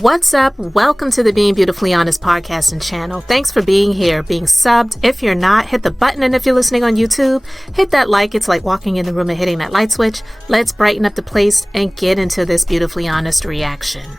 What's up? Welcome to the Being Beautifully Honest podcast and channel. Thanks for being here, being subbed. If you're not, hit the button, and if you're listening on YouTube, hit that like. It's like walking in the room and hitting that light switch. Let's brighten up the place and get into this beautifully honest reaction.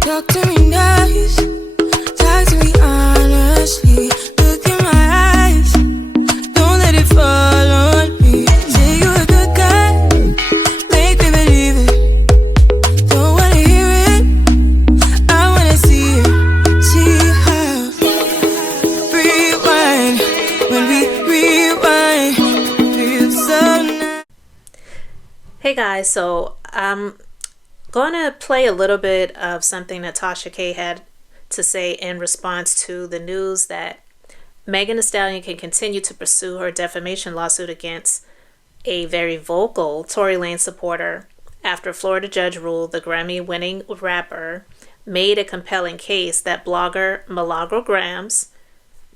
Talk to me nice, talk to me honestly. Look in my eyes, don't let it fall on me. Say you're a good guy, make me believe it. Don't wanna hear it, I wanna see it. See how rewind, when we rewind, feels so nice. Hey guys, so gonna play a little bit of something that Tasha K had to say in response to the news that Megan Thee Stallion can continue to pursue her defamation lawsuit against a very vocal Tory Lanez supporter after a Florida judge ruled the Grammy-winning rapper made a compelling case that blogger Milagro Gramz,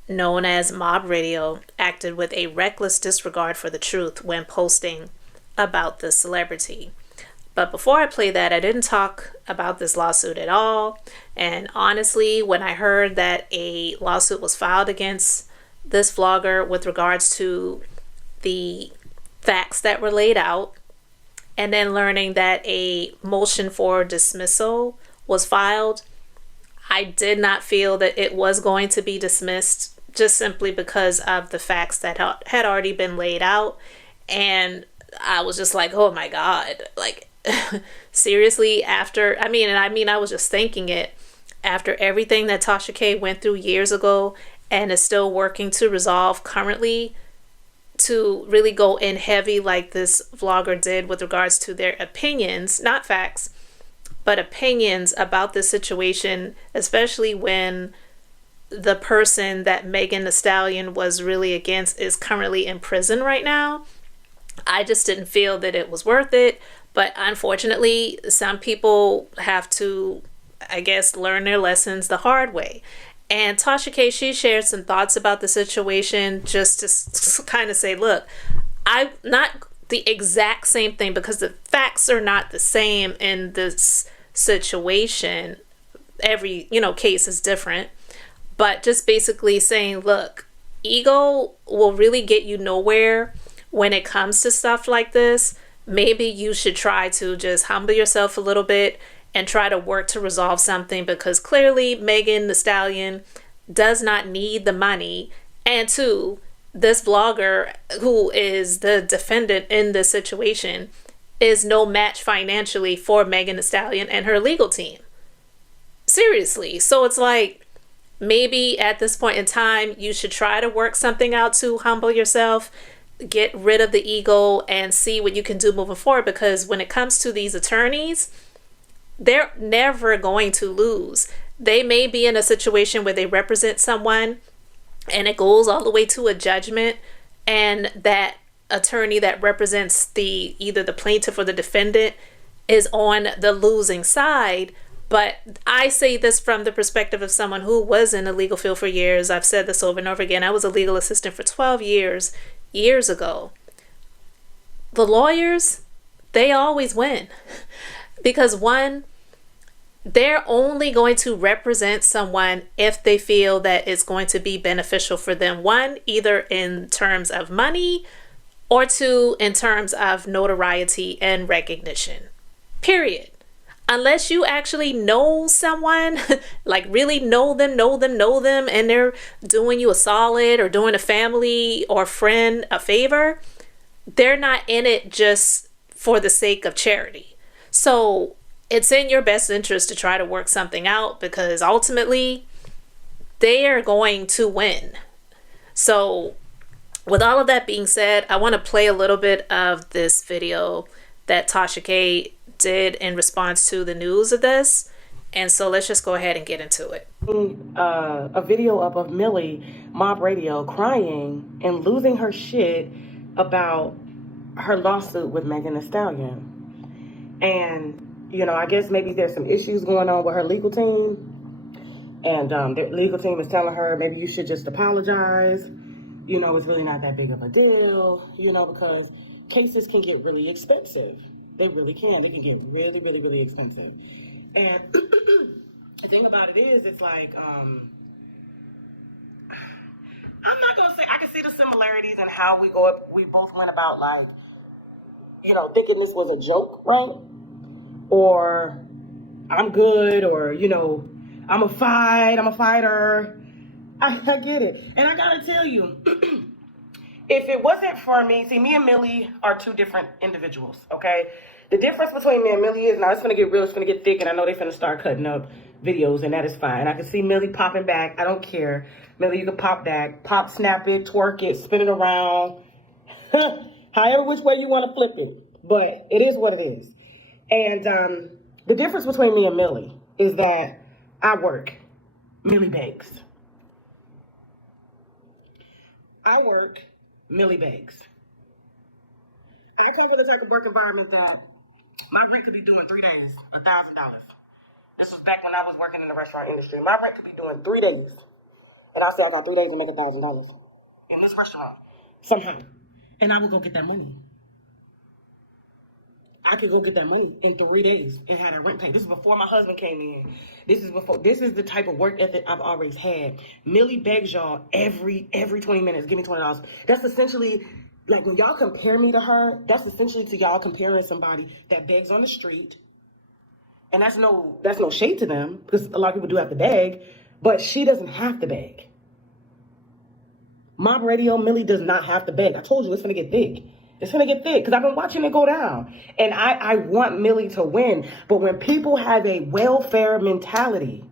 known as Mob Radio, acted with a reckless disregard for the truth when posting about the celebrity. But before I play that, I didn't talk about this lawsuit at all. And honestly, when I heard that a lawsuit was filed against this vlogger with regards to the facts that were laid out, and then learning that a motion for dismissal was filed, I did not feel that it was going to be dismissed just simply because of the facts that had already been laid out. And I was just like, oh my God, like, seriously, I was just thinking it after everything that Tasha K went through years ago and is still working to resolve currently, to really go in heavy like this vlogger did with regards to their opinions, not facts, but opinions about this situation, especially when the person that Megan Thee Stallion was really against is currently in prison right now. I just didn't feel that it was worth it. But unfortunately, some people have to, I guess, learn their lessons the hard way. And Tasha K, she shared some thoughts about the situation just to kind of say, look, I'm not the exact same thing because the facts are not the same in this situation. Every, case is different. But just basically saying, look, ego will really get you nowhere when it comes to stuff like this. Maybe you should try to just humble yourself a little bit and try to work to resolve something, because clearly Megan Thee Stallion does not need the money. And two, this blogger who is the defendant in this situation is no match financially for Megan Thee Stallion and her legal team. Seriously. So it's like, maybe at this point in time, you should try to work something out to humble yourself, get rid of the ego, and see what you can do moving forward. Because when it comes to these attorneys, they're never going to lose. They may be in a situation where they represent someone and it goes all the way to a judgment, and that attorney that represents either the plaintiff or the defendant is on the losing side. But I say this from the perspective of someone who was in the legal field for years. I've said this over and over again. I was a legal assistant for 12 years ago. The lawyers, they always win. Because one, they're only going to represent someone if they feel that it's going to be beneficial for them. One, either in terms of money, or two, in terms of notoriety and recognition. Period. Unless you actually know someone, like really know them, and they're doing you a solid or doing a family or friend a favor, they're not in it just for the sake of charity. So it's in your best interest to try to work something out, because ultimately they are going to win. So with all of that being said, I want to play a little bit of this video that Tasha K did in response to the news of this. And so let's just go ahead and get into it. A video up of Millie, Mob Radio, crying and losing her shit about her lawsuit with Megan Thee Stallion. And, I guess maybe there's some issues going on with her legal team. And the legal team is telling her, maybe you should just apologize. you know, it's really not that big of a deal, you know, because cases can get really expensive. They really can. They can get really, really, really expensive. And the thing about it is, it's like, I'm not going to say, I can see the similarities in how we both went about, like, you know, thinking this was a joke, right? Or I'm good, or, you know, I'm a fighter. I get it. And I got to tell you, if it wasn't for me, see, me and Millie are two different individuals, okay? The difference between me and Millie is, now it's going to get real, it's going to get thick, and I know they're going to start cutting up videos, and that is fine. I can see Millie popping back. I don't care. Millie, you can pop back, pop, snap it, twerk it, spin it around, however which way you want to flip it. But it is what it is. And the difference between me and Millie is that I work. Millie begs. I work. Millie begs. I come from the type of work environment that my rent could be due in 3 days, $1,000. This was back when I was working in the restaurant industry. My rent could be due in 3 days. And I said I got 3 days to make $1,000 in this restaurant, somehow. And I would go get that money. I could go get that money in 3 days and have that rent paid. This is before my husband came in. This is the type of work ethic I've always had. Millie begs y'all every 20 minutes, give me $20. That's essentially, like, when y'all compare me to her, that's essentially to y'all comparing somebody that begs on the street. And that's no shade to them, because a lot of people do have to beg, but she doesn't have to beg. Mob Radio, Millie does not have to beg. I told you it's gonna get thick. It's going to get thick because I've been watching it go down. And I want Millie to win. But when people have a welfare mentality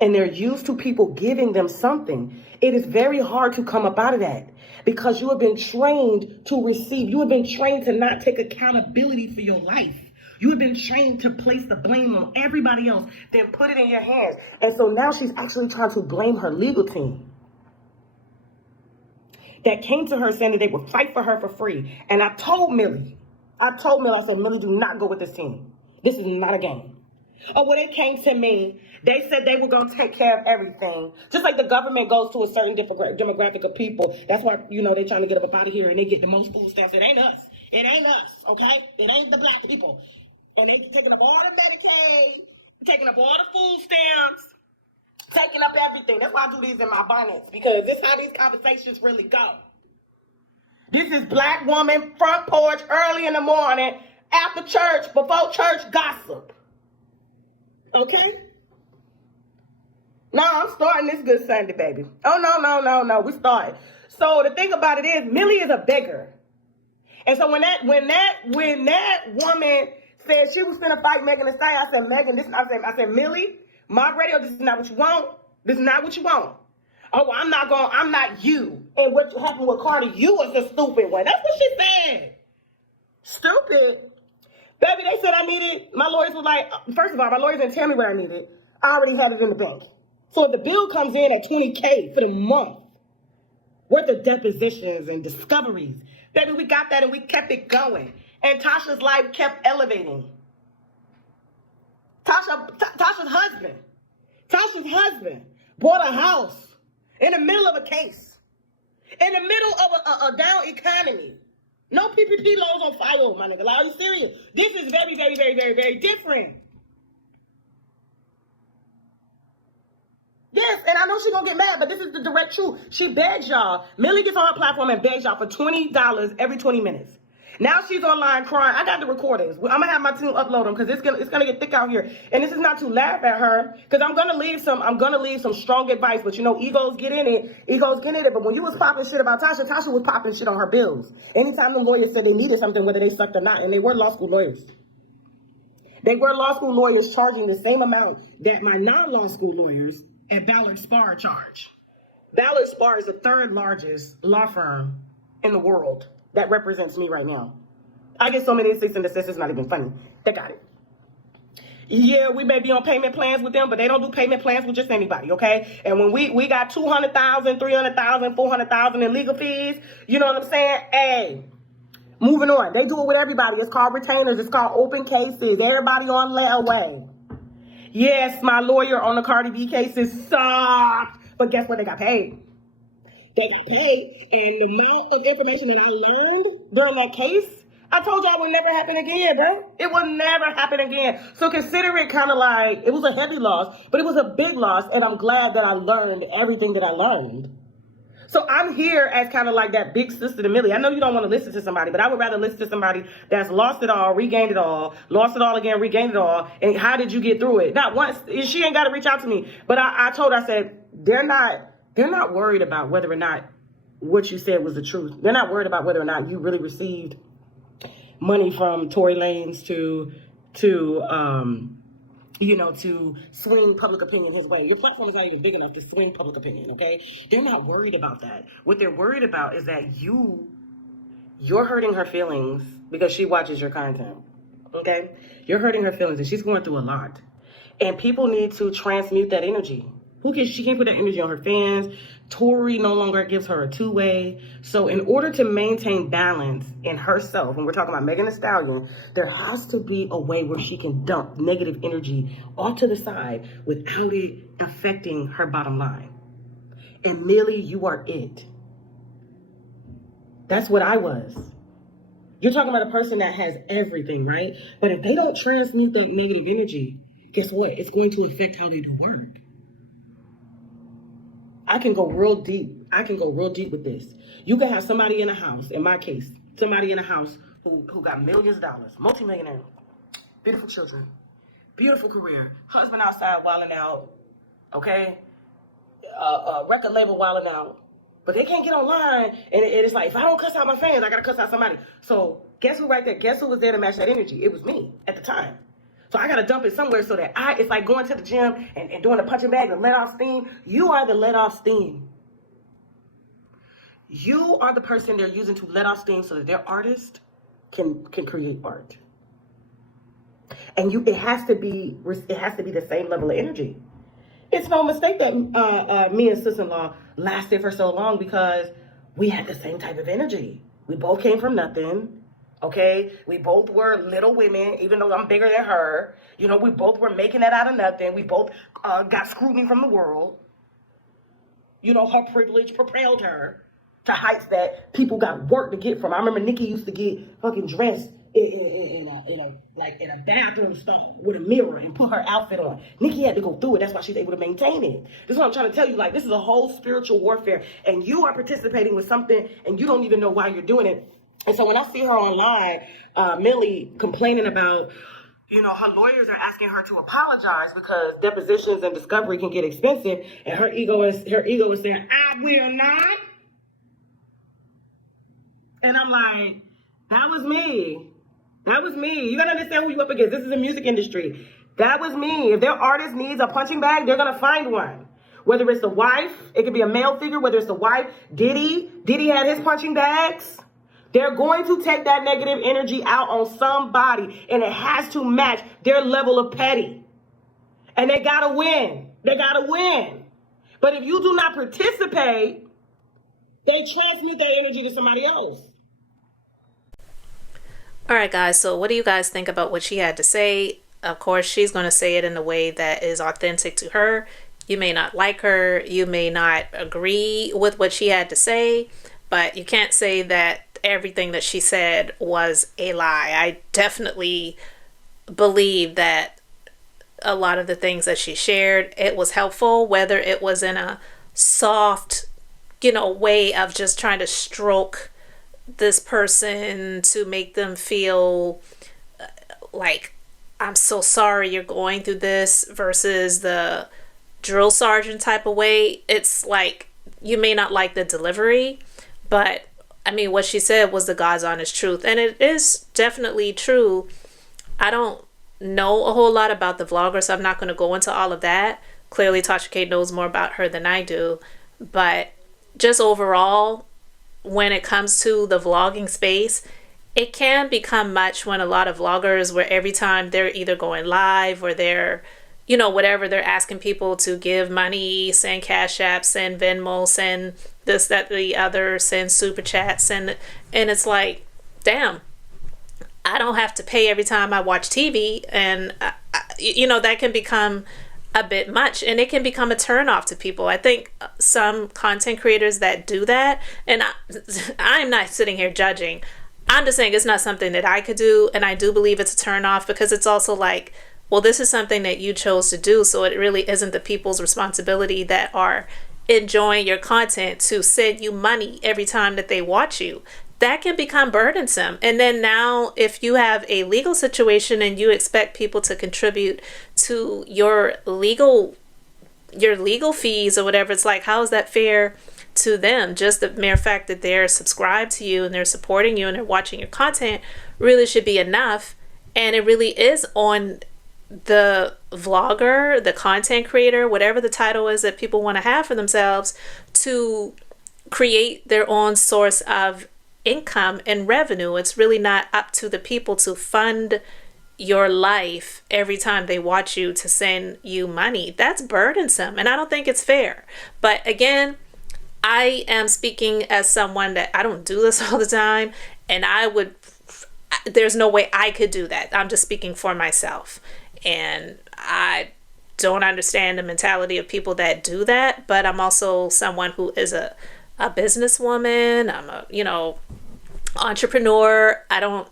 and they're used to people giving them something, it is very hard to come up out of that because you have been trained to receive. You have been trained to not take accountability for your life. You have been trained to place the blame on everybody else, then put it in your hands. And so now she's actually trying to blame her legal team that came to her saying that they would fight for her for free. And I told Millie, I said, Millie, do not go with this team. This is not a game. Oh, well, they came to me. They said they were going to take care of everything. Just like the government goes to a certain demographic of people. That's why, you know, they're trying to get up out of here and they get the most food stamps. It ain't us. It ain't us, okay? It ain't the black people. And they taking up all the Medicaid, taking up all the food stamps, taking up everything. That's why I do these in my bonnets, because this is how these conversations really go. This is black woman front porch early in the morning, after church, before church gossip. Okay? No, I'm starting this good Sunday, baby. Oh, no. We started. So the thing about it is, Millie is a beggar. And so when that woman said she was finna fight Megan Thee Stallion, I said, Megan, I said, Millie, Mob Radio, this is not what you want. This is not what you want. Oh, well, I'm not you. And what happened with Cardi, you was the stupid one. That's what she said. Stupid. Baby, they said I needed, my lawyers were like, first of all, my lawyers didn't tell me what I needed. I already had it in the bank. So if the bill comes in at $20K for the month, worth of depositions and discoveries, baby, we got that and we kept it going. And Tasha's life kept elevating. Tasha's husband bought a house in the middle of a case, in the middle of a down economy. No PPP loans on file, my nigga. Like, are you serious? This is very, very, very, very, very different. Yes, and I know she's gonna get mad, but this is the direct truth. She begs y'all. Millie gets on her platform and begs y'all for $20 every 20 minutes. Now she's online crying. I got the recordings. I'm gonna have my team upload them because it's gonna get thick out here. And this is not to laugh at her, because I'm gonna leave some strong advice. But you know, egos get in it. But when you was popping shit about Tasha was popping shit on her bills. Anytime the lawyers said they needed something, whether they sucked or not, and they were law school lawyers. They were law school lawyers charging the same amount that my non-law school lawyers at Ballard Spahr charge. Ballard Spahr is the third largest law firm in the world that represents me right now. I get so many cease and desist, it's not even funny. They got it. Yeah, we may be on payment plans with them, but they don't do payment plans with just anybody, okay? And when we got $200,000, $300,000, $400,000 in legal fees, you know what I'm saying? Hey, moving on. They do it with everybody. It's called retainers. It's called open cases. Everybody on layaway. Yes, my lawyer on the Cardi B cases sucked, but guess what? They got paid. that got paid, and the amount of information that I learned during that case, I told y'all it would never happen again, bro. It will never happen again. So consider it kind of like, it was a heavy loss, but it was a big loss, and I'm glad that I learned everything that I learned. So I'm here as kind of like that big sister to Millie. I know you don't want to listen to somebody, but I would rather listen to somebody that's lost it all, regained it all, lost it all again, regained it all. And how did you get through it? Not once. She ain't got to reach out to me. But I told her, I said, they're not worried about whether or not what you said was the truth. They're not worried about whether or not you really received money from Tory Lanez to swing public opinion his way. Your platform is not even big enough to swing public opinion, okay? They're not worried about that. What they're worried about is that you're hurting her feelings because she watches your content, okay? You're hurting her feelings and she's going through a lot. And people need to transmute that energy. She can't put that energy on her fans. Tory no longer gives her a two-way. So in order to maintain balance in herself, when we're talking about Megan Thee Stallion, there has to be a way where she can dump negative energy off to the side without it affecting her bottom line. And Millie, you are it. That's what I was. You're talking about a person that has everything, right? But if they don't transmute that negative energy, guess what? It's going to affect how they do work. I can go real deep with this. You can have somebody in a house, in my case, somebody in a house who got millions of dollars, multimillionaire, beautiful children, beautiful career, husband outside wilding out, okay? Record label wilding out. But they can't get online, and it's like, if I don't cuss out my fans, I gotta cuss out somebody. So guess who right there? Guess who was there to match that energy? It was me at the time. So I gotta dump it somewhere so that it's like going to the gym and doing a punching bag and let off steam. You are the let off steam. You are the person they're using to let off steam so that their artist can create art. And it has to be the same level of energy. It's no mistake that me and sister-in-law lasted for so long because we had the same type of energy. We both came from nothing. Okay, we both were little women, even though I'm bigger than her. You know, we both were making it out of nothing. We both got scrutiny from the world. You know, her privilege propelled her to heights that people got work to get from. I remember Nikki used to get fucking dressed in a bathroom stuff with a mirror and put her outfit on. Nikki had to go through it. That's why she's able to maintain it. This is what I'm trying to tell you. Like, this is a whole spiritual warfare, and you are participating with something, and you don't even know why you're doing it. And so when I see her online, Millie complaining about, her lawyers are asking her to apologize because depositions and discovery can get expensive, and her ego is saying, I will not. And I'm like, that was me. That was me. You gotta understand who you up against. This is the music industry. That was me. If their artist needs a punching bag, they're gonna find one. Whether it's the wife, it could be a male figure, whether it's the wife, Diddy had his punching bags. They're going to take that negative energy out on somebody, and it has to match their level of petty. And they gotta win. They gotta win. But if you do not participate, they transmit that energy to somebody else. All right, guys. So what do you guys think about what she had to say? Of course, she's going to say it in a way that is authentic to her. You may not like her. You may not agree with what she had to say, but you can't say that everything that she said was a lie. I definitely believe that a lot of the things that she shared, it was helpful, whether it was in a soft, way of just trying to stroke this person to make them feel like, I'm so sorry you're going through this, versus the drill sergeant type of way. It's like, you may not like the delivery, but I mean, what she said was the God's honest truth. And it is definitely true. I don't know a whole lot about the vlogger, so I'm not going to go into all of that. Clearly, Tasha K knows more about her than I do. But just overall, when it comes to the vlogging space, it can become much when a lot of vloggers, where every time they're either going live or they're, whatever, they're asking people to give money, send Cash App, send Venmo, send this, that, the other, send Super Chats, and it's like, damn, I don't have to pay every time I watch TV. And, that can become a bit much, and it can become a turnoff to people. I think some content creators that do that, and I'm not sitting here judging. I'm just saying it's not something that I could do, and I do believe it's a turnoff because it's also like, well, this is something that you chose to do, so it really isn't the people's responsibility that are enjoying your content to send you money every time that they watch you. That can become burdensome. And then now, if you have a legal situation and you expect people to contribute to your legal fees or whatever, it's like, how is that fair to them? Just the mere fact that they're subscribed to you and they're supporting you and they're watching your content really should be enough. And it really is on the vlogger, the content creator, whatever the title is that people want to have for themselves, to create their own source of income and revenue. It's really not up to the people to fund your life every time they watch you to send you money. That's burdensome, and I don't think it's fair. But again, I am speaking as someone that I don't do this all the time, and there's no way I could do that. I'm just speaking for myself, and I don't understand the mentality of people that do that. But I'm also someone who is a businesswoman. I'm a entrepreneur. I don't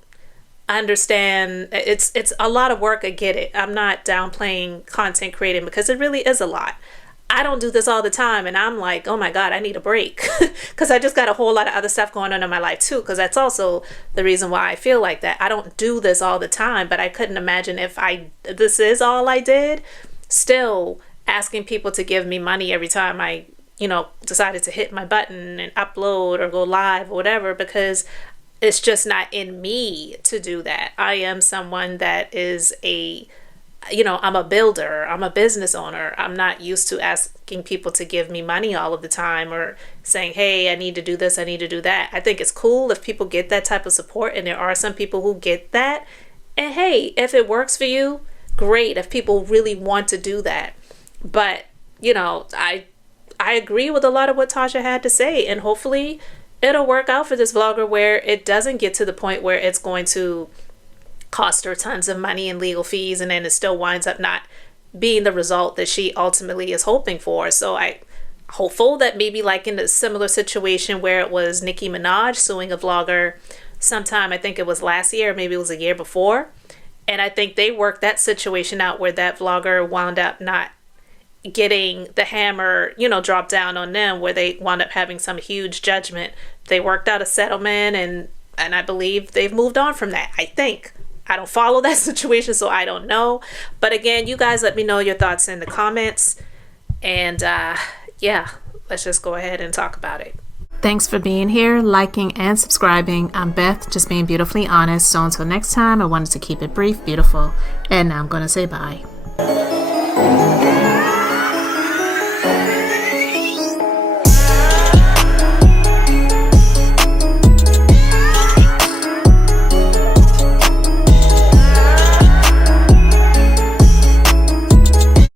understand. It's a lot of work. I get it. I'm not downplaying content creating because it really is a lot. I don't do this all the time, and I'm like, oh my God, I need a break because I just got a whole lot of other stuff going on in my life too, because that's also the reason why I feel like that. I don't do this all the time, but I couldn't imagine if this is all I did, still asking people to give me money every time I decided to hit my button and upload or go live or whatever, because it's just not in me to do that. I am someone that is I'm a builder, I'm a business owner. I'm not used to asking people to give me money all of the time or saying, hey, I need to do this, I need to do that. I think it's cool if people get that type of support, and there are some people who get that. And hey, if it works for you, great, if people really want to do that. But, I agree with a lot of what Tasha had to say, and hopefully it'll work out for this vlogger where it doesn't get to the point where it's going to cost her tons of money in legal fees, and then it still winds up not being the result that she ultimately is hoping for. So I'm hopeful that maybe like in a similar situation where it was Nicki Minaj suing a vlogger sometime, I think it was last year, maybe it was a year before, and I think they worked that situation out where that vlogger wound up not getting the hammer, dropped down on them, where they wound up having some huge judgment. They worked out a settlement, and I believe they've moved on from that, I think. I don't follow that situation, so I don't know. But again, you guys let me know your thoughts in the comments. And let's just go ahead and talk about it. Thanks for being here, liking, and subscribing. I'm Beth, just being beautifully honest. So until next time, I wanted to keep it brief, beautiful, and now I'm going to say bye.